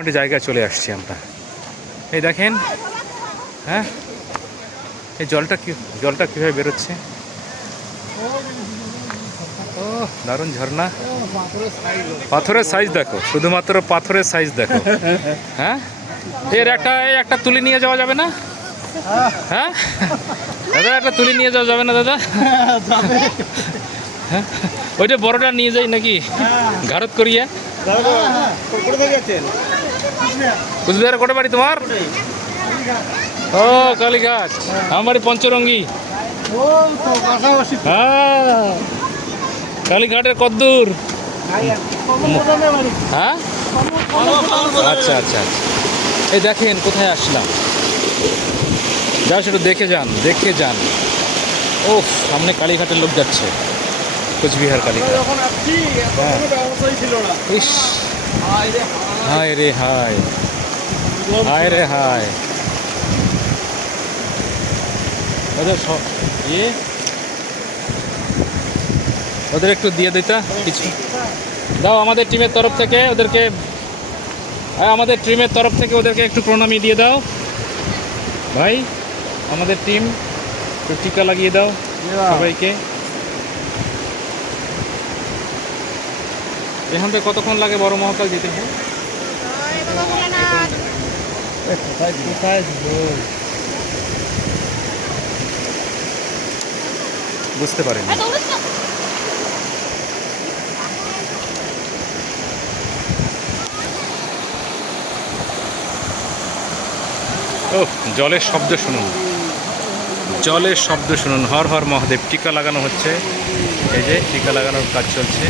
একটা জায়গায় চলে আসছি আমরা। এই দেখেন হ্যাঁ? এই জলটা কি জলটা কীভাবে বেরোচ্ছে? ও দারুণ ঝর্ণা। পাথরের সাইজ দেখো শুধুমাত্র পাথরের সাইজ দেখো। হ্যাঁ? এর একটা এই একটা তুলে নিয়ে যাওয়া যাবে না? হ্যাঁ? দাদা একটা তুলে নিয়ে যাওয়া যাবে না দাদা? হ্যাঁ? ওইটা বড়টা নিয়ে যাই নাকি? ঘারত করিয়া। কুচবিহার কোটে বাড়ি তোমার? ও কালীঘাট। আমার বাড়ি পঞ্চরঙ্গি। হ্যাঁ কালীঘাটের কদ্দূর। হ্যাঁ? আচ্ছা আচ্ছা আচ্ছা। এই দেখেন কোথায় আসলাম? যা সেটা দেখে যান দেখে যান। ও সামনে কালীঘাটের লোক যাচ্ছে। কোচবিহার কালীঘাট। হ্যাঁ। ইস। হায় রে হায়। হায় রে হায়। ওদের ইয়ে ওদের একটু দিয়ে দিতা কিছু। দাও আমাদের টিমের তরফ থেকে ওদেরকে হ্যাঁ আমাদের টিমের তরফ থেকে ওদেরকে একটু প্রণামী দিয়ে দাও। ভাই আমাদের টিম একটু টিকা লাগিয়ে দাও। সবাইকে। এখান থেকে কতক্ষণ লাগে বড় মহাকাল যেতে? বুঝতে পারেন। ও জলের শব্দ শুনুন। জলের শব্দ শুনুন। হর হর মহাদেব, টিকা লাগানো হচ্ছে। এই যে টিকা লাগানোর কাজ চলছে।